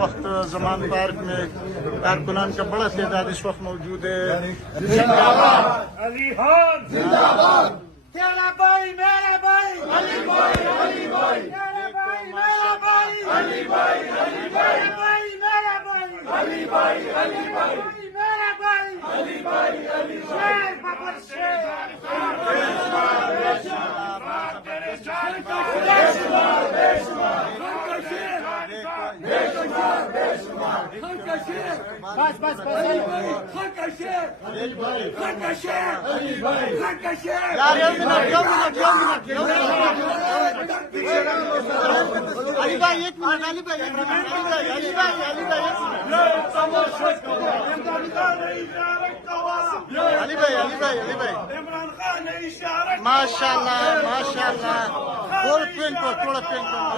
वक्त जमान पार्क में कारकुनान का बड़ा तादाद इस वक्त मौजूद है। अली खान जिंदाबाद। तेरा भाई मेरा भाई अली भाई अली भाई तेरा भाई मेरा भाई अली भाई अली भाई मेरा भाई अली भाई अली भाई मेरा भाई अली भाई अली शेर बाबर शेर बस बस बस अली भाई एक मिनट, अली भाई एक मिनट, अली भाई अली भाई अली भाई अली भाई अली भाई माशाल्लाह माशाल्लाह थोड़ा पेंट करो, थोड़ा पेंट करो।